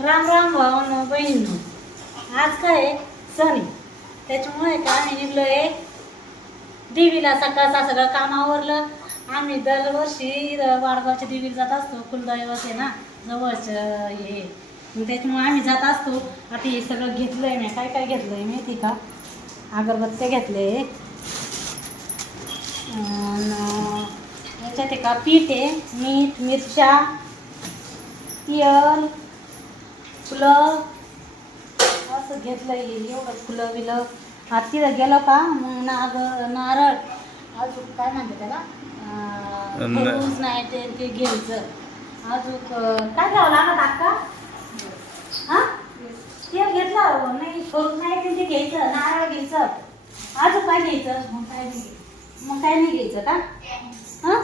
राम राम भावांनो बहिणींनो. आज काय आहे? सण त्याच्यामुळे का आम्ही निघलो आहे. देवीला सकाळचा सगळं काम आवरलं. आम्ही दरवर्षी वाडगावच्या देवीला जात असतो. कुलदैवत आहे ना जवळचं हे. त्याच्यामुळे आम्ही जात असतो. आता हे सगळं घेतलं आहे मी. काय काय घेतलं आहे माहिती का? अगरबत्त्या घेतले. याच्यात आहे का पीठ आहे. मीठ मिरच्या तेल फुलं. असं घेतलं एवढं फुलं बिलं. आता तिथं गेलो का? मग नाग नारळ. अजून काय म्हणते त्याला? खरबूज नाही ते ते घ्यायचं. अजून काय घ्यावं लागत अक्का हा? तेल घेतलं नाही खरबूज नाही ते ते घ्यायचं. नारळ घ्यायचं. अजून काय घ्यायचं? मग काय नाही घ्यायचं. मग काय नाही घ्यायचं का? हा?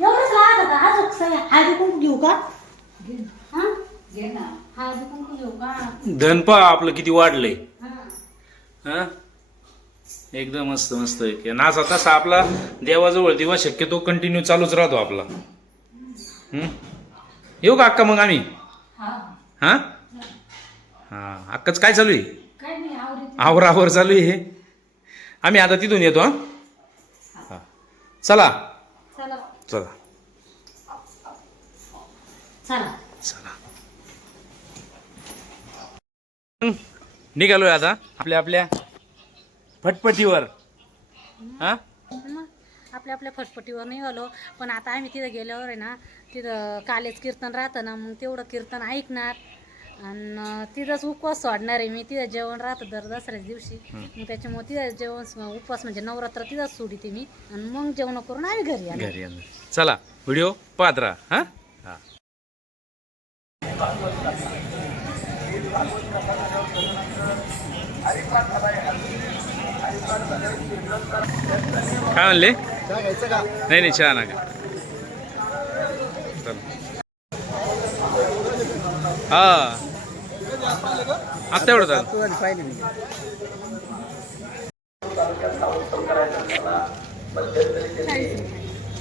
एवढंच लागत का अजून सगळं हळदी कुंकू घेऊ का? हळदी कुंकू घेऊ का? धन पहा आपलं किती वाढलंय. हा. हा? एकदम मस्त मस्त आहे नाचा तसा आपला देवाजवळ दिवा शक्यतो कंटिन्यू चालूच राहतो आपला. हम्म? येऊ का अक्का मग आम्ही? हा. हा? हा अक्काच काय चालू आहे? काय नाही आवडत आवर आवर चालू आहे. आम्ही आता तिथून येतो हा? हा. चला. चला. चला. चला. चला हं, निघालोय आता. आपल्या आपल्या फटपटीवर. हा? मग आपल्या आपल्या फटफटीवर निघालो. पण आता आम्ही तिथं गेल्यावर आहे ना तिथं कालेच कीर्तन राहतं ना मग तेवढं कीर्तन ऐकणार. आणि तिथंच उपवास सोडणार आहे मी. तिथं जेवण राहतं दर दसऱ्याच दिवशी. मग त्याच्यामुळे तिथं जेवण उपवास म्हणजे नवरात्र तिथंच सोडीते मी. आणि मग जेवण करून आम्ही घरी आलो. घरी आलो. चला व्हिडिओ पाहत राहा. हा? हा. काय म्हणले नाही नाही चहा नका चला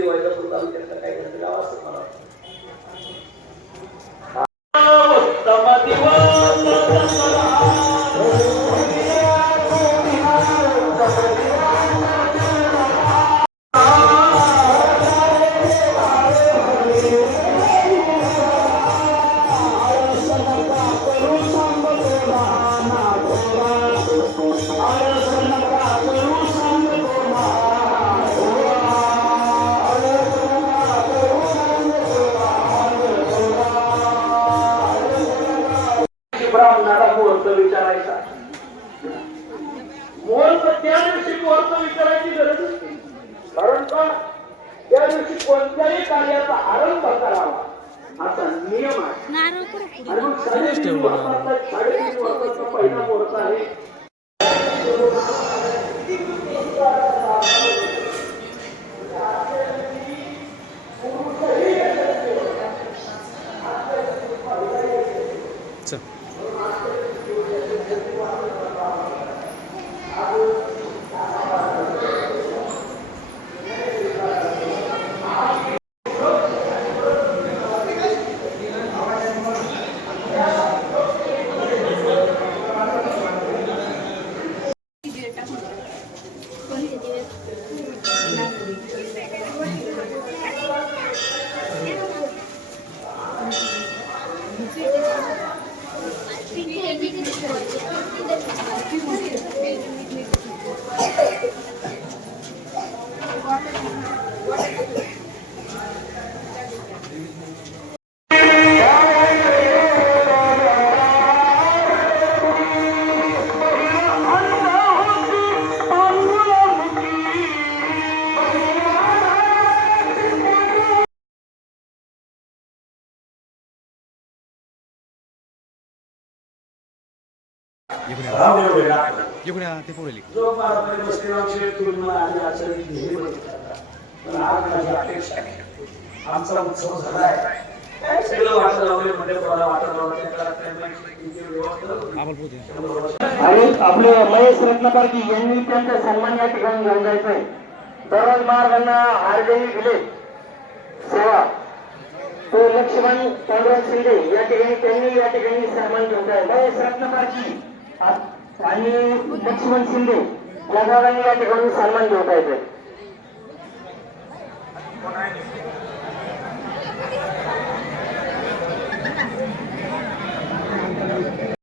भागात कुठंतरी वैजापूर तालुक्यातलं काही घरचं असं मला. कार्याचा आरंभ करावा असा नियम आहे. आणि मग साडेतीन मुहूर्ताचा पहिला मुहूर्त आहे. रामदेव भेटा. इकडे या, ते पुढे लिह. जो पारंपरिक वस्तीवांशी तुलना आणि आचरण नेहमी पण आज माझी अपेक्षा आमचा उत्सव आणि आपले महेश रत्नपारजी यांनी त्यांचा सन्मान या ठिकाणी घेऊन जायचा आहे दररोज महाराजांना हारदेवी दिले. सेवा. तो लक्ष्मण पांडुरंग शिंदे या ठिकाणी त्यांनी या ठिकाणी सन्मान घेऊन जाय महेश रत्नपारजी आणि लक्ष्मण शिंदे या दोघांनी या ठिकाणी सन्मान घेऊन जायचं